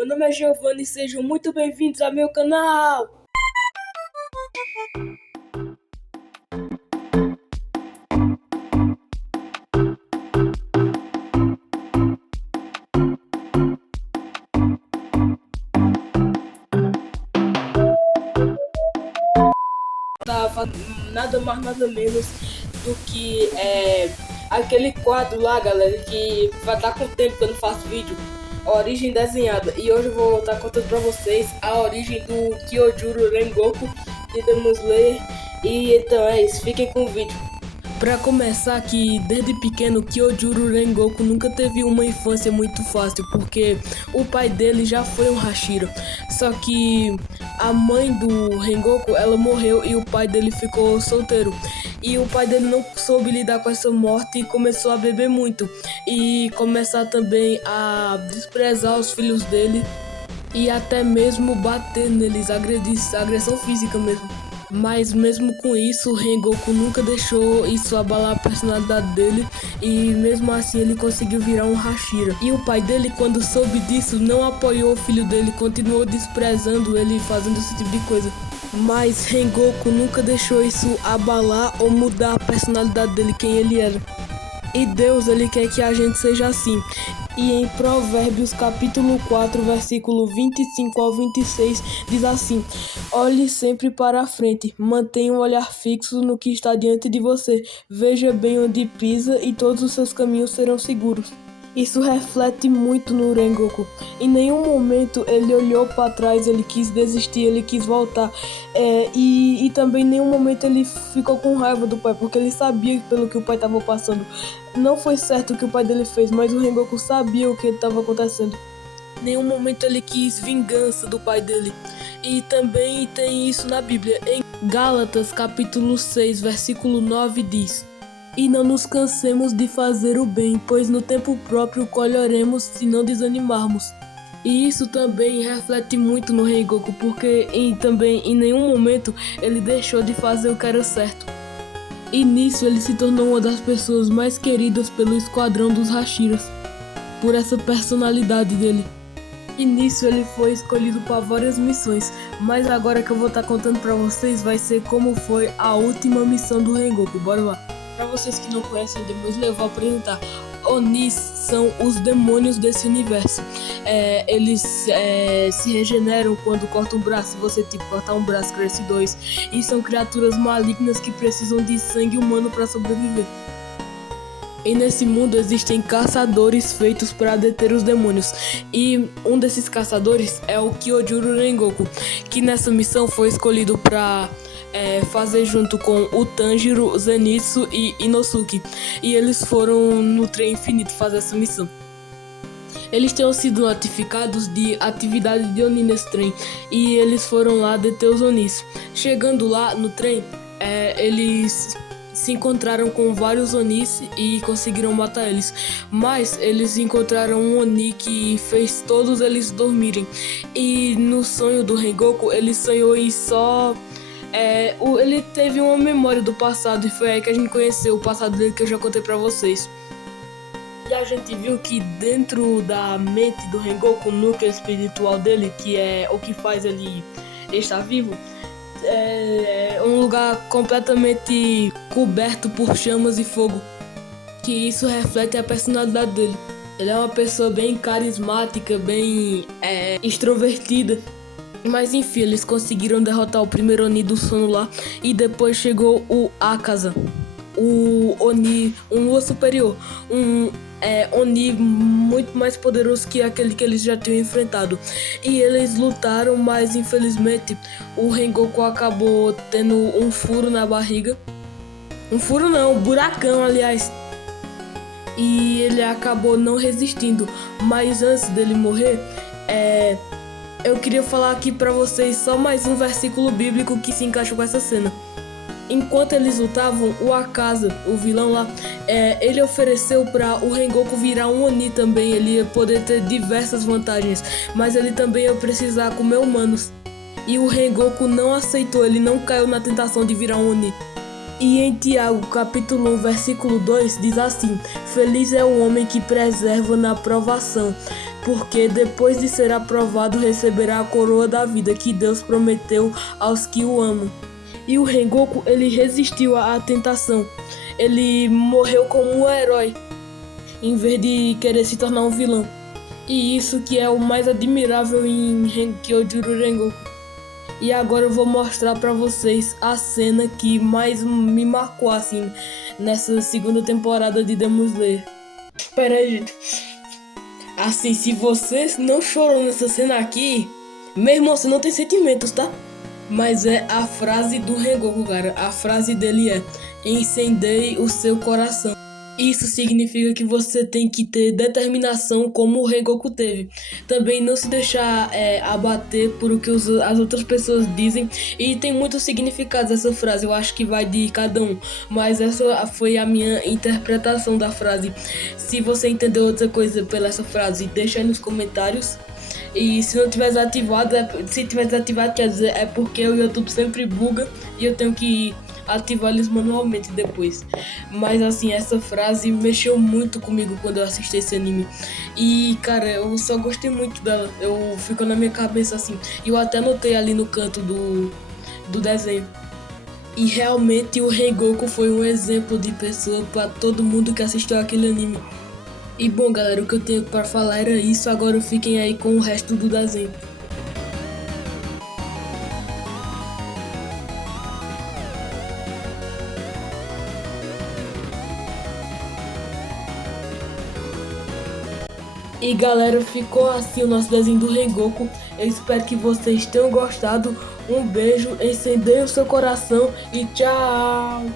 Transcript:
Meu nome é Giovanni e sejam muito bem-vindos ao meu canal. Nada mais nada menos do que aquele quadro lá, galera, que vai estar com tempo que eu não faço vídeo, a origem desenhada. E hoje eu vou estar contando pra vocês a origem do Kyojuro Rengoku de Demon Slayer. E então é isso, fiquem com o vídeo. Pra começar, que desde pequeno Kyojuro Rengoku nunca teve uma infância muito fácil, porque o pai dele já foi um Hashira. Só que a mãe do Rengoku, ela morreu e o pai dele ficou solteiro. E o pai dele não soube lidar com essa morte e começou a beber muito. E começar também a desprezar os filhos dele e até mesmo bater neles, agressão física mesmo. Mas mesmo com isso, Rengoku nunca deixou isso abalar a personalidade dele e mesmo assim ele conseguiu virar um Hashira. E o pai dele, quando soube disso, não apoiou o filho dele, continuou desprezando ele e fazendo esse tipo de coisa. Mas Rengoku nunca deixou isso abalar ou mudar a personalidade dele, quem ele era. E Deus, ele quer que a gente seja assim. E em Provérbios capítulo 4, versículo 25 ao 26, diz assim: olhe sempre para a frente, mantenha um olhar fixo no que está diante de você, veja bem onde pisa e todos os seus caminhos serão seguros. Isso reflete muito no Rengoku. Em nenhum momento ele olhou para trás, ele quis desistir, ele quis voltar. E também em nenhum momento ele ficou com raiva do pai, porque ele sabia pelo que o pai estava passando. Não foi certo o que o pai dele fez, mas o Rengoku sabia o que estava acontecendo. Em nenhum momento ele quis vingança do pai dele. E também tem isso na Bíblia. Em Gálatas capítulo 6, versículo 9 diz: e não nos cansemos de fazer o bem, pois no tempo próprio colheremos se não desanimarmos. E isso também reflete muito no Rengoku, porque também em nenhum momento ele deixou de fazer o que era certo. E nisso ele se tornou uma das pessoas mais queridas pelo esquadrão dos Hashiras, por essa personalidade dele. E nisso ele foi escolhido para várias missões, mas agora que eu vou estar contando para vocês vai ser como foi a última missão do Rengoku. Bora lá! Para vocês que não conhecem Demon Slayer, eu vou apresentar. Onis são os demônios desse universo. Eles se regeneram quando cortam um braço. Se você cortar um braço, cresce dois. E são criaturas malignas que precisam de sangue humano para sobreviver. E nesse mundo existem caçadores feitos para deter os demônios. E um desses caçadores é o Kyojuro Rengoku, que nessa missão foi escolhido para fazer junto com o Tanjiro, Zenitsu e Inosuke. E eles foram no trem infinito fazer essa missão. Eles tinham sido notificados de atividade de Oni nesse trem. E eles foram lá deter os Onis. Chegando lá no trem, eles se encontraram com vários Onis e conseguiram matar eles. Mas eles encontraram um Oni que fez todos eles dormirem. E no sonho do Rengoku, ele sonhou em só... ele teve uma memória do passado e foi aí que a gente conheceu o passado dele, que eu já contei pra vocês. E a gente viu que dentro da mente do Rengoku, o núcleo espiritual dele, que é o que faz ele estar vivo, é um lugar completamente coberto por chamas e fogo, que isso reflete a personalidade dele. Ele é uma pessoa bem carismática, bem extrovertida. Mas enfim, eles conseguiram derrotar o primeiro Oni do sono lá. E depois chegou o Akaza, o Oni, um Lua superior, um Oni muito mais poderoso que aquele que eles já tinham enfrentado. E eles lutaram, mas infelizmente o Rengoku acabou tendo um furo na barriga. Um furo não, um buracão, aliás. E ele acabou não resistindo. Mas antes dele morrer, eu queria falar aqui pra vocês só mais um versículo bíblico que se encaixa com essa cena. Enquanto eles lutavam, o Akaza, o vilão lá, ele ofereceu para o Rengoku virar um Oni também. Ele ia poder ter diversas vantagens, mas ele também ia precisar comer humanos. E o Rengoku não aceitou, ele não caiu na tentação de virar um Oni. E em Tiago, capítulo 1, versículo 2, diz assim: feliz é o homem que preserva na provação, porque depois de ser aprovado receberá a coroa da vida que Deus prometeu aos que o amam. E o Rengoku, ele resistiu à tentação. Ele morreu como um herói, em vez de querer se tornar um vilão. E isso que é o mais admirável em Kyojuro Rengoku. E agora eu vou mostrar pra vocês a cena que mais me marcou assim nessa segunda temporada de Demon Slayer. Pera aí, gente. Assim, se você não chorou nessa cena aqui, meu irmão, você não tem sentimentos, tá? Mas é a frase do Rengoku, cara. A frase dele é: incendeie o seu coração. Isso significa que você tem que ter determinação como o Rengoku teve. Também não se deixar abater por o que as outras pessoas dizem. E tem muitos significados essa frase, eu acho que vai de cada um. Mas essa foi a minha interpretação da frase. Se você entendeu outra coisa pela essa frase, deixa aí nos comentários. E se não tivesse ativado, se tivesse ativado, quer dizer, é porque o YouTube sempre buga e eu tenho que ativar eles manualmente depois. Mas assim, essa frase mexeu muito comigo quando eu assisti esse anime. E cara, eu só gostei muito dela. Eu ficou na minha cabeça assim. E eu até anotei ali no canto do desenho. E realmente o Rengoku foi um exemplo de pessoa para todo mundo que assistiu aquele anime. E bom, galera, o que eu tenho para falar era isso. Agora fiquem aí com o resto do desenho. E galera, ficou assim o nosso desenho do Rengoku. Eu espero que vocês tenham gostado. Um beijo, incendeie o seu coração e tchau!